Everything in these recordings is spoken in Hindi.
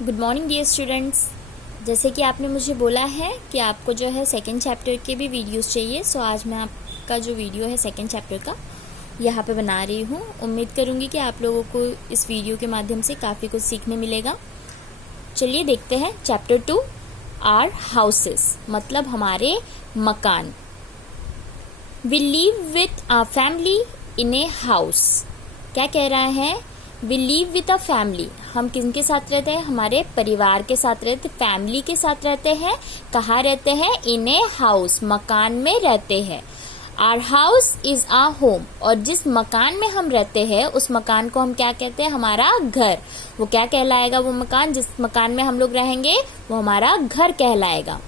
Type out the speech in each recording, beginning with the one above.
Good morning dear students. जैसे कि आपने मुझे बोला है कि आपको जो है सेकेंड चैप्टर के भी वीडियोस चाहिए, सो आज मैं आपका जो वीडियो है सेकेंड चैप्टर का यहाँ पे बना रही हूँ। उम्मीद करूँगी कि आप लोगों को इस वीडियो के माध्यम से काफ़ी कुछ सीखने मिलेगा। चलिए देखते हैं चैप्टर 2 आर हाउसेस, मतलब हमारे मकान। We live with our family in a house. क्या कह रहा है? We live with a family. हम किनके साथ रहते हैं? हमारे परिवार के साथ रहते, फैमिली के साथ रहते हैं। कहाँ रहते हैं? इन ए हाउस, मकान में रहते हैं। Our house is our home. और जिस मकान में हम रहते हैं उस मकान को हम क्या कहते हैं? हमारा घर। वो क्या कहलाएगा? वो मकान, जिस मकान में हम लोग रहेंगे वो हमारा घर कहलाएगा।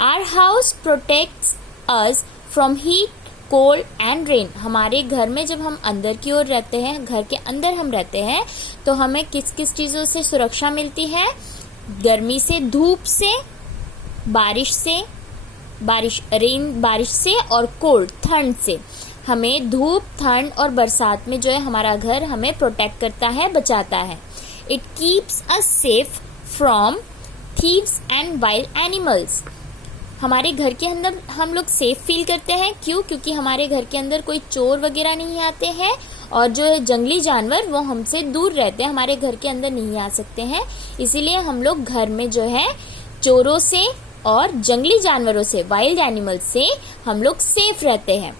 Our house protects us from heat, cold and rain. हमारे घर में जब हम अंदर की ओर रहते हैं, घर के अंदर हम रहते हैं, तो हमें किस किस चीजों से सुरक्षा मिलती है? गर्मी से, धूप से, बारिश से और कोल्ड, ठंड से। हमें धूप, ठंड और बरसात में जो है हमारा घर हमें प्रोटेक्ट करता है, बचाता है। It keeps us safe from thieves and wild animals. हमारे घर के अंदर हम लोग सेफ फील करते हैं। क्यों? क्योंकि हमारे घर के अंदर कोई चोर वगैरह नहीं आते हैं और जो है जंगली जानवर वो हमसे दूर रहते हैं, हमारे घर के अंदर नहीं आ सकते हैं। इसीलिए हम लोग घर में जो है चोरों से और जंगली जानवरों से, वाइल्ड एनिमल से हम लोग सेफ रहते हैं।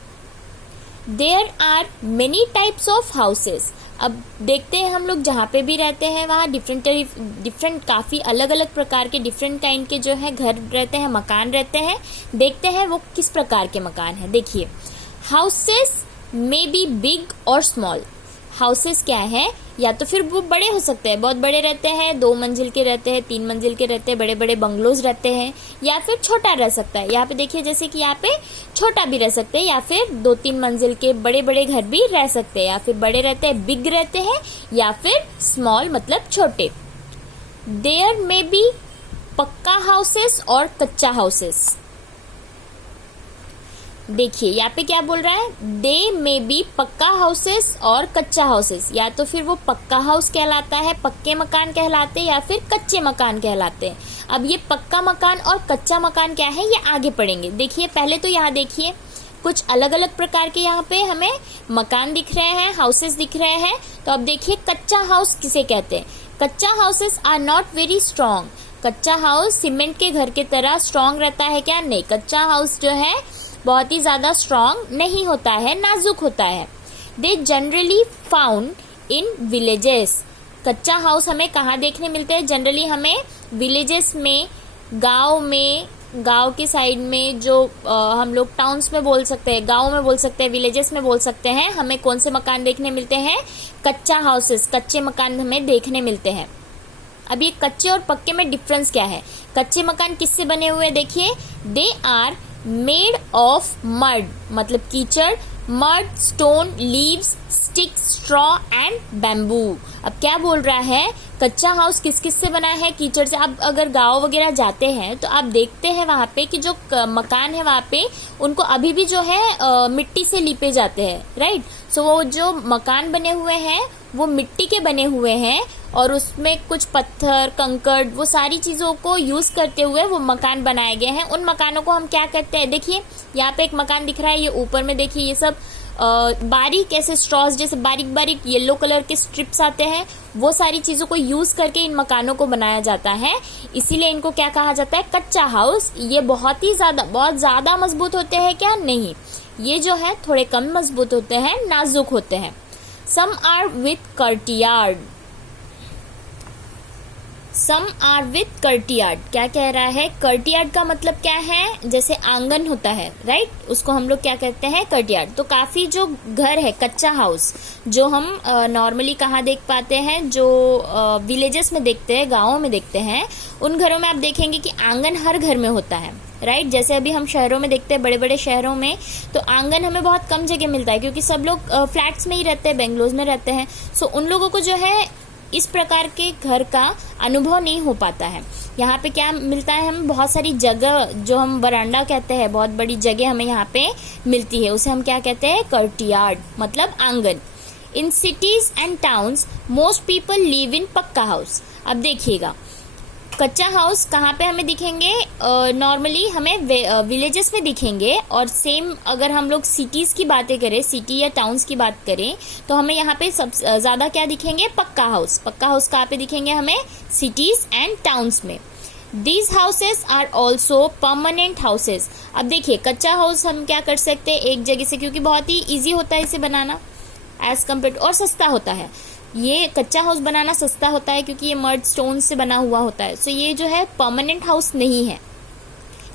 There are many types of houses. अब देखते हैं हम लोग जहाँ पे भी रहते हैं वहाँ डिफरेंट काफ़ी अलग अलग प्रकार के डिफरेंट काइंड के जो है घर रहते हैं, मकान रहते हैं। देखते हैं वो किस प्रकार के मकान है। देखिए, हाउसेस मे बी बिग और स्मॉल। हाउसेस क्या है? या तो फिर वो बड़े हो सकते हैं, बहुत बड़े रहते हैं, 2 मंजिल के रहते हैं, 3 मंजिल के रहते हैं, बड़े बड़े बंगलोज रहते हैं। या फिर छोटा रह सकता है। यहाँ पे देखिए, जैसे कि यहाँ पे छोटा भी रह सकते हैं, या फिर 2-3 मंजिल के बड़े बड़े घर भी रह सकते हैं। या फिर बड़े रहते हैं, बिग रहते हैं, या फिर स्मॉल मतलब छोटे। देयर मे बी पक्का हाउसेस और कच्चा हाउसेस। देखिए यहाँ पे क्या बोल रहा है? दे मे बी पक्का हाउसेस और कच्चा हाउसेस। या तो फिर वो पक्का हाउस कहलाता है, पक्के मकान कहलाते हैं, या फिर कच्चे मकान कहलाते हैं। अब ये पक्का मकान और कच्चा मकान क्या है ये आगे पढ़ेंगे। देखिए, पहले तो यहाँ देखिए कुछ अलग अलग प्रकार के यहाँ पे हमें मकान दिख रहे हैं, हाउसेस दिख रहे हैं। तो अब देखिए कच्चा हाउस किसे कहते हैं? Kachcha houses are not very strong. Kachcha house cement के घर के तरह स्ट्रॉन्ग रहता है क्या? नहीं, कच्चा हाउस जो है बहुत ही ज्यादा स्ट्रॉन्ग नहीं होता है, नाजुक होता है। They generally found in villages. कच्चा हाउस हमें कहाँ देखने मिलते हैं? जनरली हमें विलेजेस में, गांव के साइड में, जो हम लोग टाउन्स में बोल सकते हैं, गांव में बोल सकते हैं, विलेजेस में बोल सकते हैं। हमें कौन से मकान देखने मिलते हैं? कच्चा हाउसेस, कच्चे मकान हमें देखने मिलते हैं। अब ये कच्चे और पक्के में डिफरेंस क्या है? कच्चे मकान किससे बने हुए? देखिए, they are made of mud, मतलब कीचड़, mud, stone, leaves, stick, straw and bamboo. अब क्या बोल रहा है? कच्चा हाउस किस किस से बना है? कीचड़ से। अब अगर गांव वगैरह जाते हैं तो आप देखते हैं वहां पे कि जो मकान है वहां पे उनको अभी भी जो है मिट्टी से लीपे जाते हैं, राइट। सो वो जो मकान बने हुए हैं वो मिट्टी के बने हुए हैं और उसमें कुछ पत्थर, कंकड़, वो सारी चीजों को यूज करते हुए वो मकान बनाए गए हैं। उन मकानों को हम क्या कहते हैं? देखिए यहाँ पे एक मकान दिख रहा है, ये ऊपर में देखिए ये सब बारीक ऐसे स्ट्रॉस जैसे बारीक बारीक येलो कलर के स्ट्रिप्स आते हैं। वो सारी चीजों को यूज करके इन मकानों को बनाया जाता है, इसीलिए इनको क्या कहा जाता है? कच्चा हाउस। ये बहुत ज्यादा मजबूत होते हैं क्या? नहीं, ये जो है थोड़े कम मजबूत होते हैं, नाजुक होते हैं। Some are with courtyard. Some are with courtyard. क्या कह रहा है? कर्टियार्ड का मतलब क्या है? जैसे आंगन होता है, राइट, उसको हम लोग क्या कहते हैं? कर्टियार्ड। तो काफी जो घर है कच्चा हाउस जो हम नॉर्मली कहाँ देख पाते हैं? जो विलेजेस में देखते हैं, गाँवों में देखते हैं, उन घरों में आप देखेंगे कि आंगन हर घर में होता है, राइट। जैसे अभी हम शहरों में देखते हैं, बड़े बड़े शहरों में तो आंगन हमें बहुत कम जगह मिलता है क्योंकि सब लोग फ्लैट्स में ही रहते हैं, बेंगलोर में रहते हैं। सो उन लोगों को जो है इस प्रकार के घर का अनुभव नहीं हो पाता है। यहाँ पे क्या मिलता है? हमें बहुत सारी जगह, जो हम बरांडा कहते हैं, बहुत बड़ी जगह हमें यहाँ पे मिलती है, उसे हम क्या कहते हैं? कर्टियार्ड, मतलब आंगन। In cities and towns most people live in pucca house. अब देखिएगा, कच्चा हाउस कहाँ पे हमें दिखेंगे? नॉर्मली हमें विलेजेस में दिखेंगे, और सेम अगर हम लोग सिटीज़ की बातें करें, सिटी या टाउन्स की बात करें, तो हमें यहाँ पे सब ज़्यादा क्या दिखेंगे? पक्का हाउस। पक्का हाउस कहाँ पे दिखेंगे हमें? सिटीज़ एंड टाउन्स में। These houses are also permanent houses। अब देखिए कच्चा हाउस हम क्या कर सकते हैं एक जगह से, क्योंकि बहुत ही इजी होता है इसे बनाना एज कम्पेयर, और सस्ता होता है। ये कच्चा हाउस बनाना सस्ता होता है क्योंकि ये मर्ड स्टोन से बना हुआ होता है। सो ये जो है परमानेंट हाउस नहीं है,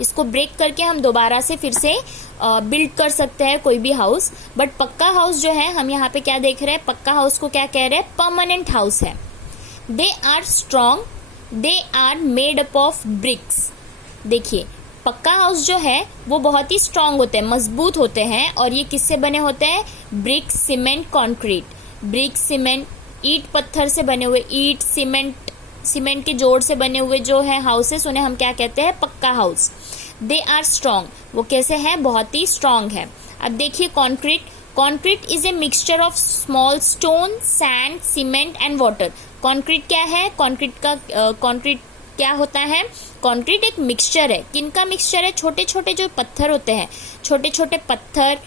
इसको ब्रेक करके हम दोबारा से फिर से बिल्ड कर सकते हैं कोई भी हाउस। बट पक्का हाउस जो है हम यहाँ पे क्या देख रहे हैं? पक्का हाउस को क्या कह रहे हैं? परमानेंट हाउस है। They are strong, they are made up of bricks. देखिए पक्का हाउस जो है वो बहुत ही स्ट्रांग होते हैं, मजबूत होते हैं, और ये किससे बने होते हैं? Brick, cement, concrete. Brick, cement, ईंट पत्थर से बने हुए, ईंट सीमेंट के जोड़ से बने हुए जो है हाउसेस, उन्हें हम क्या कहते हैं? पक्का हाउस। दे आर स्ट्रांग, वो कैसे हैं? बहुत ही स्ट्रांग है। अब देखिए concrete. Concrete is a mixture of small stone, sand, cement and water. Concrete क्या है? कंक्रीट क्या होता है? कंक्रीट एक मिक्सचर है। किनका मिक्सचर है? छोटे छोटे जो पत्थर होते हैं, छोटे छोटे पत्थर,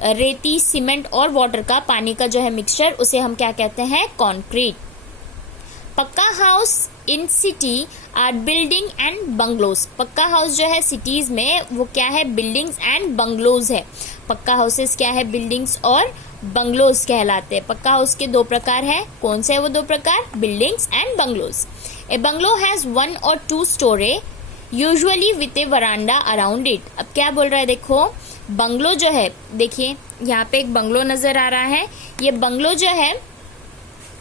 रेती, सीमेंट और वाटर का, पानी का जो है मिक्सचर, उसे हम क्या कहते हैं? Concrete. Pakka house in city are building and bungalows. Pakka house जो है सिटीज में वो क्या है? बिल्डिंग्स एंड बंगलोज है। पक्का हाउसेस क्या है? बिल्डिंग्स और बंगलोज कहलाते हैं। पक्का हाउस के दो प्रकार हैं। कौन से है वो दो प्रकार? Buildings and bungalows. A bungalow has 1 or 2 story usually with A veranda around it. अब क्या बोल रहा है? देखो बंगलो जो है, देखिए यहाँ पे एक बंगलो नजर आ रहा है। ये बंगलो जो है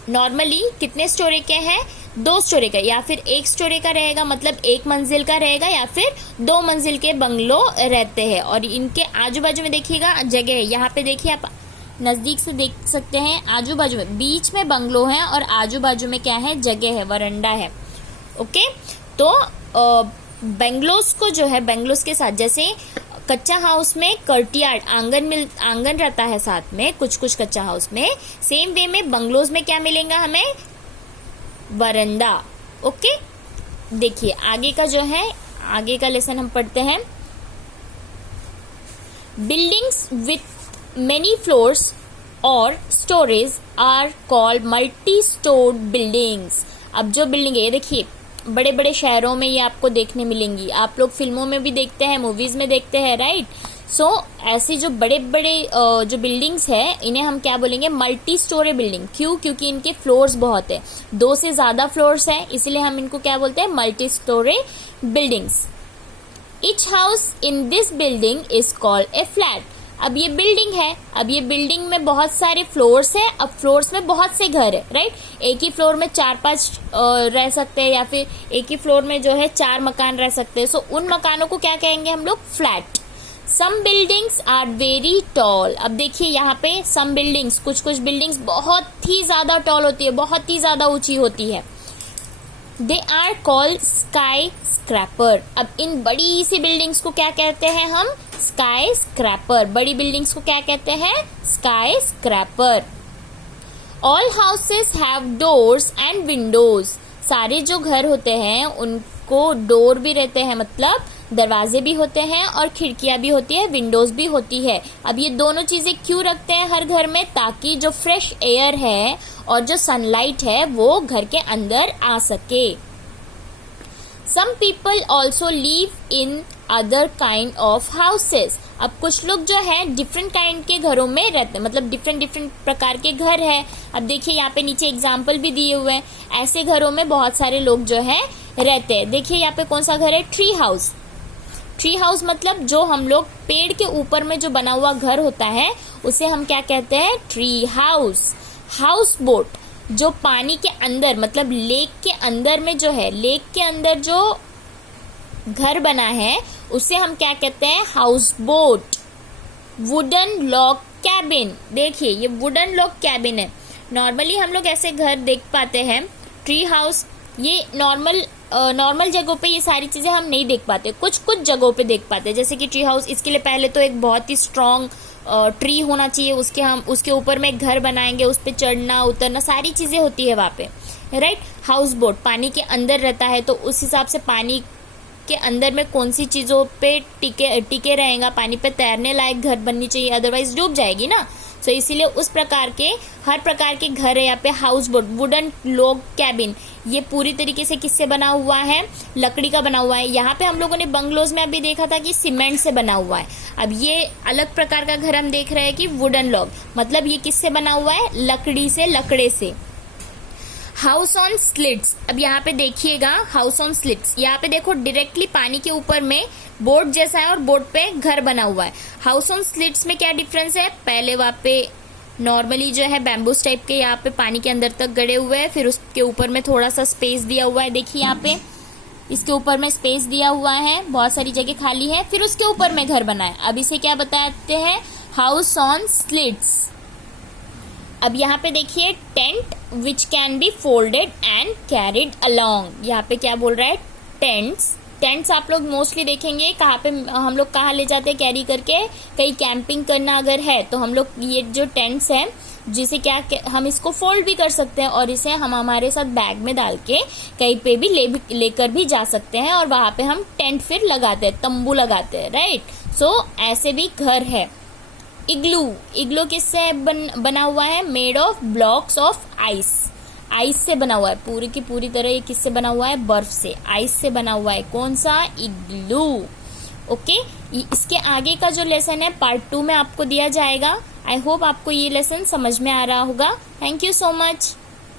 नॉर्मली कितने स्टोरी के हैं? 2 स्टोरी का, या फिर 1 स्टोरी का रहेगा, मतलब 1 मंजिल का रहेगा, या फिर 2 मंजिल के बंगलो रहते हैं। और इनके आजू बाजू में देखिएगा जगह है, यहाँ पे देखिए आप नजदीक से देख सकते हैं, आजू बाजू में बीच में बंगलो है और आजू बाजू में क्या है? जगह है, वरंडा है। ओके, तो बंगलोस को जो है, बंगलोस के साथ जैसे कच्चा हाउस में कर्टियार्ड, आंगन रहता है साथ में कुछ कच्चा हाउस में, सेम वे में बंगलोज में क्या मिलेगा हमें? वरंडा। ओके, देखिए आगे का जो है, आगे का लेसन हम पढ़ते हैं। Buildings with many floors or stories are called multi-stored buildings। अब जो बिल्डिंग है, ये देखिए बड़े बड़े शहरों में ये आपको देखने मिलेंगी, आप लोग फिल्मों में भी देखते हैं, मूवीज में देखते हैं, राइट। सो ऐसी जो बड़े बड़े जो बिल्डिंग्स है, इन्हें हम क्या बोलेंगे? Multi storey building. क्यों? क्योंकि इनके फ्लोर्स बहुत है, 2 से ज्यादा फ्लोर्स है, इसलिए हम इनको क्या बोलते हैं? Multi storey buildings. Each house in this building is called a flat। अब ये बिल्डिंग है, अब ये बिल्डिंग में बहुत सारे फ्लोर्स है। अब फ्लोर्स में बहुत से घर है, राइट। एक ही फ्लोर में 4-5 रह सकते हैं, या फिर एक ही फ्लोर में जो है 4 मकान रह सकते हैं। सो उन मकानों को क्या कहेंगे हम लोग? Flat. Some buildings are very tall. अब देखिए यहाँ पे सम बिल्डिंग्स, कुछ बिल्डिंग्स बहुत ही ज्यादा टॉल होती है, बहुत ही ज्यादा ऊंची होती है। They are called skyscraper इन बड़ी सी बिल्डिंग्स को क्या कहते हैं हम? Sky scraper. बड़ी बिल्डिंग्स को क्या कहते हैं? Sky scraper. All houses have doors and Windows. सारे जो घर होते हैं उनको डोर भी रहते हैं, मतलब दरवाजे भी होते हैं, और खिड़कियां भी होती है, विंडोज भी होती है। अब ये दोनों चीजें क्यों रखते हैं हर घर में? ताकि जो फ्रेश एयर है और जो सनलाइट है वो घर के अंदर आ सके। Some people also live in other kind of houses. अब कुछ लोग जो है डिफरेंट काइंड के घरों में रहते हैं, मतलब डिफरेंट प्रकार के घर है। अब देखिए यहाँ पे नीचे एग्जाम्पल भी दिए हुए हैं, ऐसे घरों में बहुत सारे लोग जो है रहते हैं। देखिए यहाँ पे कौन सा घर है? Tree house. ट्री हाउस मतलब जो हम लोग पेड़ के ऊपर में जो बना हुआ घर होता है उसे हम क्या कहते हैं? Tree house. हाउस बोट, जो पानी के अंदर, मतलब लेक के अंदर में जो है, लेक के अंदर जो घर बना है उसे हम क्या कहते हैं? House boat. Wooden log cabin. देखिए ये वुडन लॉग कैबिन है। नॉर्मली हम लोग ऐसे घर देख पाते हैं, ट्री हाउस। ये नॉर्मल जगहों पे ये सारी चीजें हम नहीं देख पाते, कुछ जगहों पे देख पाते हैं, जैसे कि ट्री हाउस। इसके लिए पहले तो एक बहुत ही स्ट्रॉन्ग ट्री होना चाहिए, हम उसके ऊपर में एक घर बनाएंगे, उस पर चढ़ना उतरना सारी चीजें होती है वहां पे। राइट। हाउस बोट पानी के अंदर रहता है, तो उस हिसाब से पानी के अंदर में कौन सी चीजों पे टिके रहेगा, पानी पे तैरने लायक घर बननी चाहिए, अदरवाइज डूब जाएगी ना। सो इसीलिए उस प्रकार के हर प्रकार के घर है यहाँ पे। House boat, wooden log cabin, ये पूरी तरीके से किससे बना हुआ है, लकड़ी का बना हुआ है। यहाँ पे हम लोगों ने बंगलोज में अभी देखा था कि सीमेंट से बना हुआ है। अब ये अलग प्रकार का घर हम देख रहे हैं कि वुडन लॉग, मतलब ये किससे बना हुआ है, लकड़ी से, लकड़े से। हाउस ऑन स्लिट्स, अब यहाँ पे देखिएगा हाउस ऑन स्लिट्स, यहाँ पे देखो डायरेक्टली पानी के ऊपर में बोट जैसा है और बोट पे घर बना हुआ है। हाउस ऑन स्लिट्स में क्या डिफरेंस है, पहले वहाँ पे नॉर्मली जो है बैम्बूस टाइप के यहाँ पे पानी के अंदर तक गड़े हुए हैं, फिर उसके ऊपर में थोड़ा सा स्पेस दिया हुआ है। देखिए यहाँ पे इसके ऊपर में स्पेस दिया हुआ है, बहुत सारी जगह खाली है, फिर उसके ऊपर में घर बना है। अब इसे क्या बताते हैं, हाउस ऑन स्लिट्स। अब यहाँ पे देखिए tent which can be folded and carried along, यहाँ पे क्या बोल रहा है, टेंट्स आप लोग मोस्टली देखेंगे कहाँ पे, हम लोग कहाँ ले जाते हैं कैरी करके, कहीं कैंपिंग करना अगर है तो हम लोग ये जो टेंट्स हैं, जिसे क्या हम इसको फोल्ड भी कर सकते हैं और इसे हम हमारे साथ बैग में डाल के कहीं पे भी लेकर भी जा सकते हैं, और वहां पे हम टेंट फिर लगाते हैं, तंबू लगाते हैं, राइट। सो ऐसे भी घर है। इग्लू किससे बना हुआ है, made of blocks of ice से बना हुआ है, पूरी की पूरी तरह ये किससे बना हुआ है, बर्फ से, आइस से बना हुआ है। कौन सा, इग्लू। ओके, इसके आगे का जो लेसन है पार्ट 2 में आपको दिया जाएगा। आई होप आपको ये लेसन समझ में आ रहा होगा। Thank you so much.